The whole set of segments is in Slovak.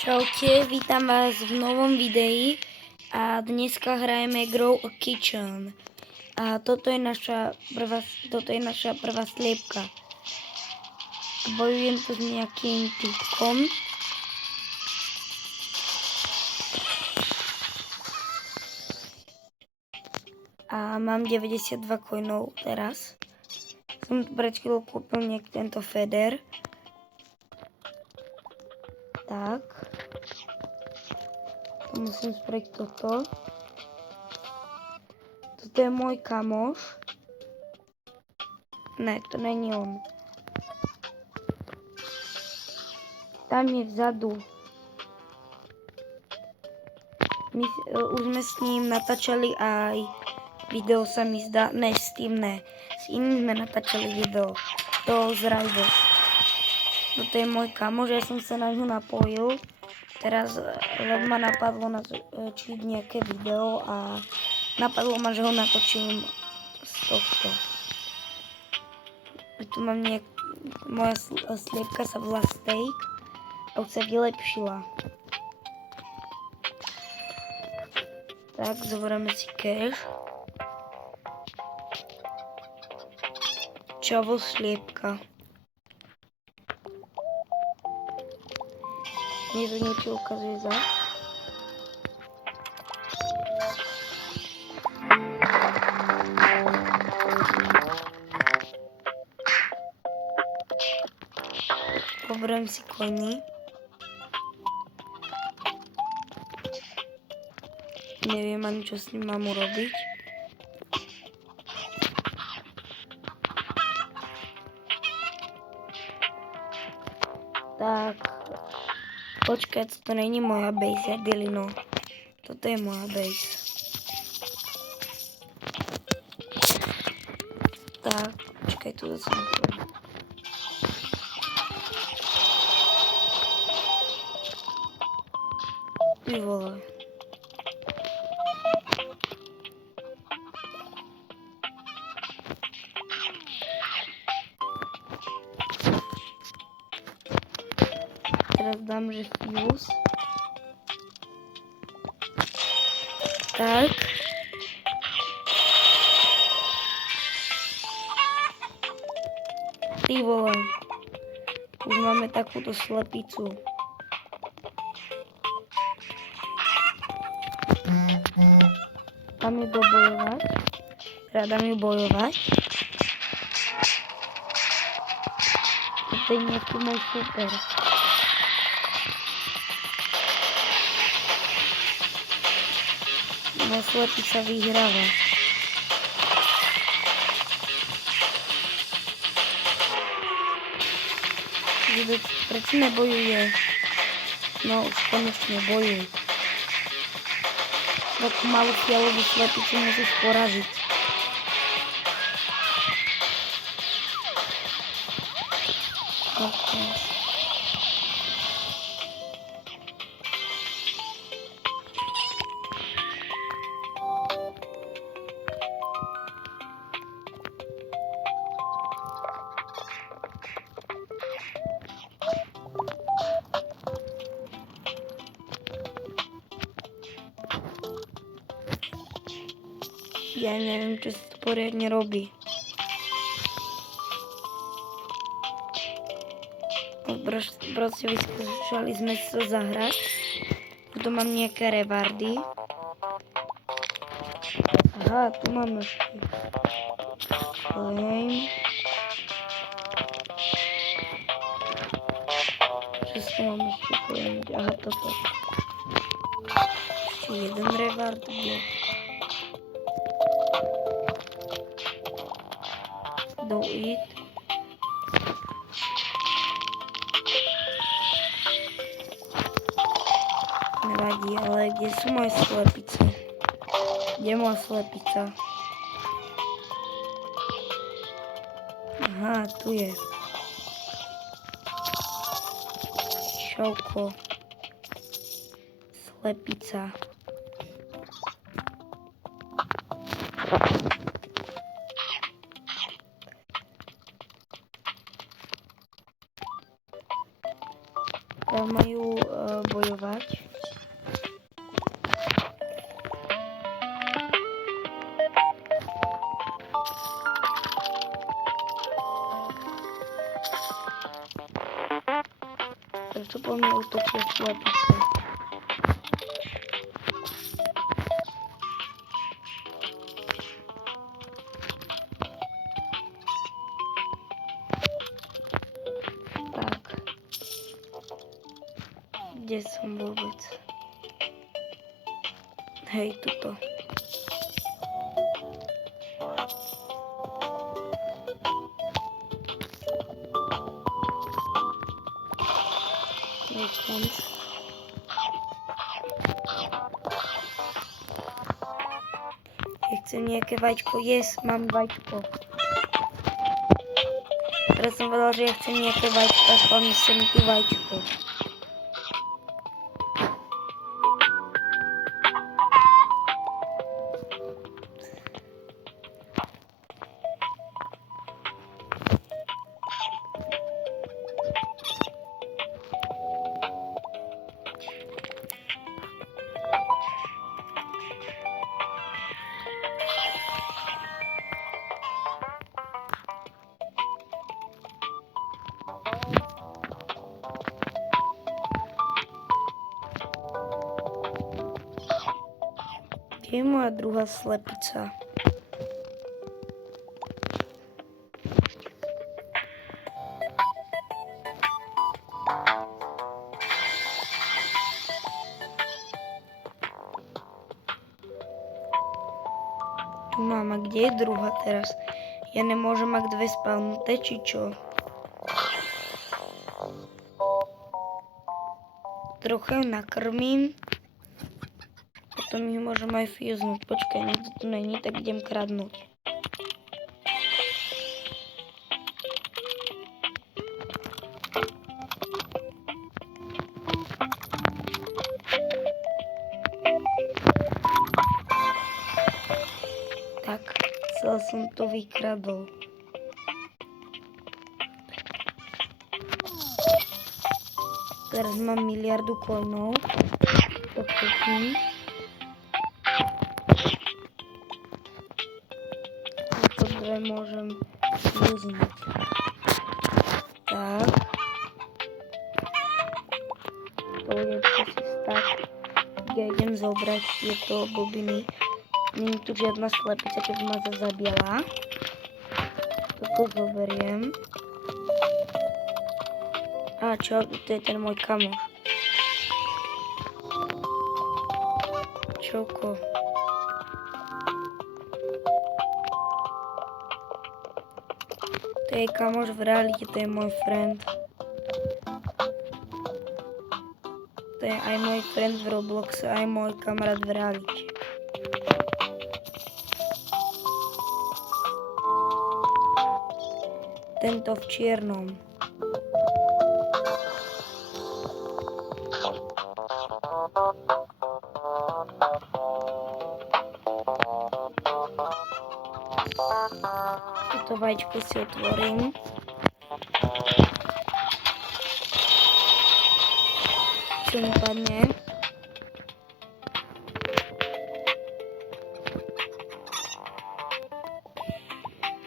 Čaute, vítam vás v novom videi a dneska hrajeme Grow a Kitchen. A toto je naša prvá sliepka. Bojujem tu s nejakým typkom. A mám 92 coinov teraz. Som pred chvíľou kúpil tento feder. Tak. Musím spraviť toto. Toto je môj kamoš. Ne, to není on. Tam je vzadu. Už sme s ním natáčali aj video, sa mi zdá. Ne, s tým ne. S iným sme natáčali video. To z Rajvo. Toto je môj kamoš, ja som sa na ňu napojil. Teraz len ma napadlo natočiť nejaké video a napadlo ma, že ho natočím z tohto. Tu mám moja sliepka sa volá Steak a už sa vylepšila. Tak, zoberieme si cash. Čavo sliepka. Mne to niečo ukazuje za. Poberiem si coiny. Neviem ani čo s ním mám urobiť. Tak. Počkať, to není moja base, ja Dilino. Toto je moja base. Tak, počkaj, tu zase nepoviem. Ty vole. Teraz dám, že fuse. Tak. Ty vole. Už máme takúto slepicu. Dám ju dobojovať. Dám ju bojovať. Toto je nejaký môj super. Moja slepica vyhráva. Prečo nebojuje? No už konečne bojuj. Takú malú fialovú slepicu musíš poraziť. Okay. Ja neviem, čo sa to poriadne robí. Proste vyskúšali sme si to zahrať. Tu mám nejaké rewardy. Aha, tu máme claim. Čo si tu máme ešte claimiť? Aha, toto. Ešte jeden reward je. Do it. Nevadí, ale kde sú moje slepice? Kde je moja slepica? Aha, tu je. Čauko. Slepica. Tam majú bojovať. to tie slepice. Tak. Kde som vôbec? Hej, tuto. Ja chcem nejaké vajíčko. Yes, mám vajíčko. Teraz som povedal, že ja chcem nejaké vajíčko a spavne sa mi tu vajíčko. Kde je moja druhá slepica? Tu mám, a kde je druhá teraz? Ja nemôžem mať dve spavnuté, či čo? Trochu nakrmím. Potom ich môžem aj fúznúť. Počkaj, nikto tu není, tak idem kradnúť. Tak, celé som to vykradol. Teraz mám miliardu coinov. To kúpim. Môžem vyuznúť. Tak. To je čosi tak. Ja idem zobrať tieto bobiny. Není tu žiadna slepica, keď ma zabila. Toto zoberiem. A čo? To je ten môj kamoš. Čoko. To je kamoš v realite, to je môj friend. To je aj môj friend v Robloxe, aj môj kamarát v realite. Tento v čiernom. Toto vajíčko si otvorím. Čo mi padne?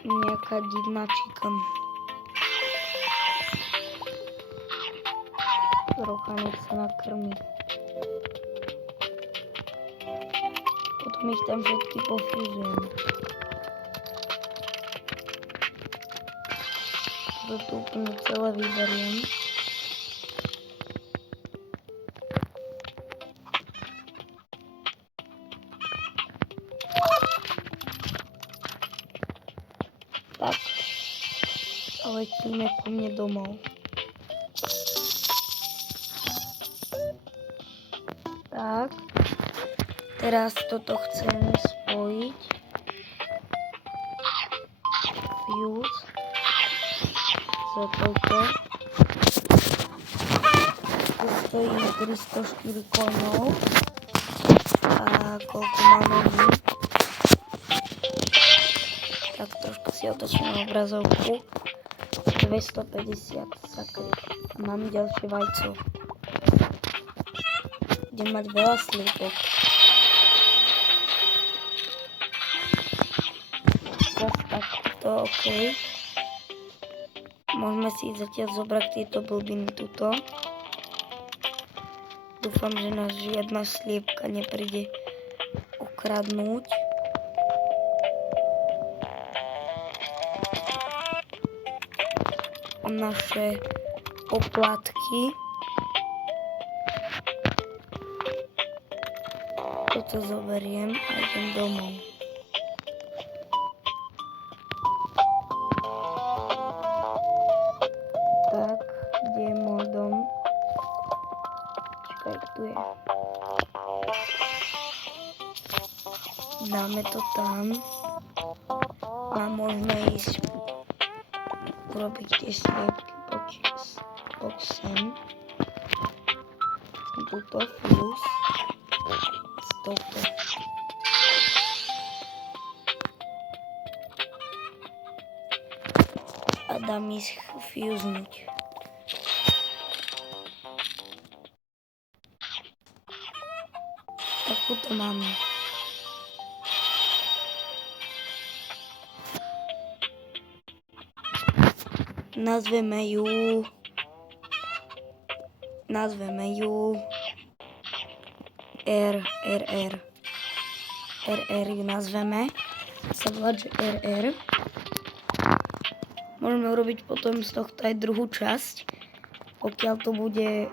Nejaká divná chicken. Trocha nech sa nakrmi. Potom ich tam všetky pofúzujem. To tu úplne celé vyberiem. Tak. A letíme ku mne domov. Tak. Teraz toto chcem spojiť. Fuse. Za toto. Tu stojí 304 coinov. A koľko máme my? Tak trošku si otočím obrazovku. 250 sakry. Mám ďalšie vajco. Idem mať veľa slípok. Zas takto, OK. Môžeme si zatiaľ zobrať tieto blbiny tuto. Dúfam, že nás žiadna sliepka nepríde okradnúť. Naše poplatky. Toto zoberiem a idem domov. Tak, kde je môj dom? Čakaj, tu je. Dáme to tam. A môžeme ísť urobiť tie sliepky poď sem. Tuto plus toto. A dám ich fuznúť. Takúto máme. Nazveme ju RR ju nazveme. Sa volá, že RR. Môžeme urobiť potom z tohto aj druhú časť. Pokiaľ to bude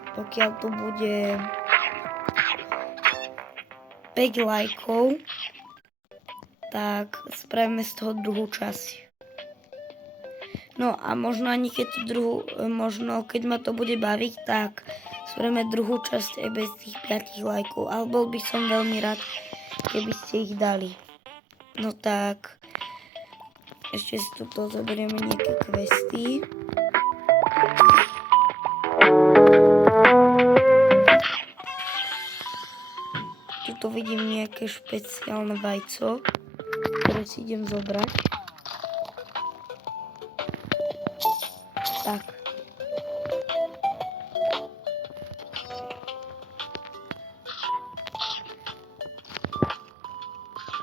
5 lajkov, tak spravíme z toho druhú časť. No a možno ani keď ma to bude baviť, tak spravíme druhú časť aj bez tých 5 lajkov. Ale bol by som veľmi rád, keby ste ich dali. No tak, ešte si tuto zoberieme nejaké questy. Tuto vidím nejaké špeciálne vajco, ktoré si idem zobrať. Tak.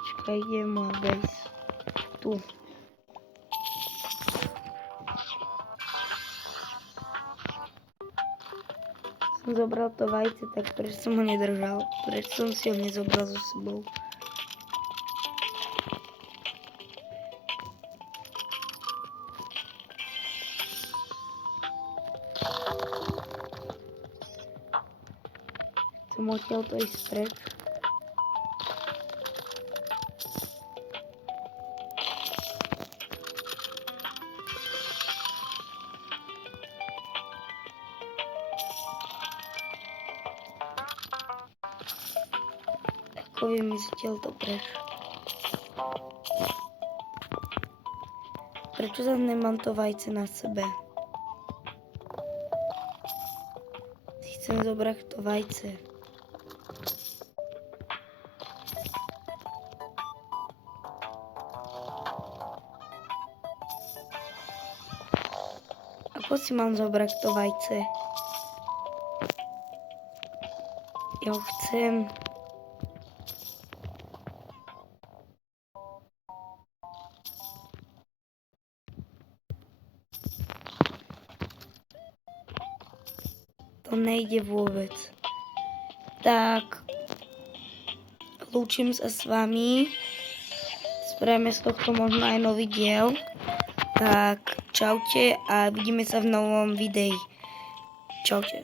Čakaj, kde je moja base? Tu. Som zobral to vajce, tak prečo som ho nedržal? Prečo som si ho nezobral so sebou? Chcem odtiaľto ísť preč. Ako viem ísť odtiaľto preč. Prečo zase nemám to vajce na sebe? Chcem zobrať to vajce. Ako si mám zobrať to vajce? Ja ho chcem. To nejde vôbec. Tak, lúčim sa s vami. Spravíme z tohto možno aj nový diel. Tak, čaute a vidíme sa v novom videi. Čaute.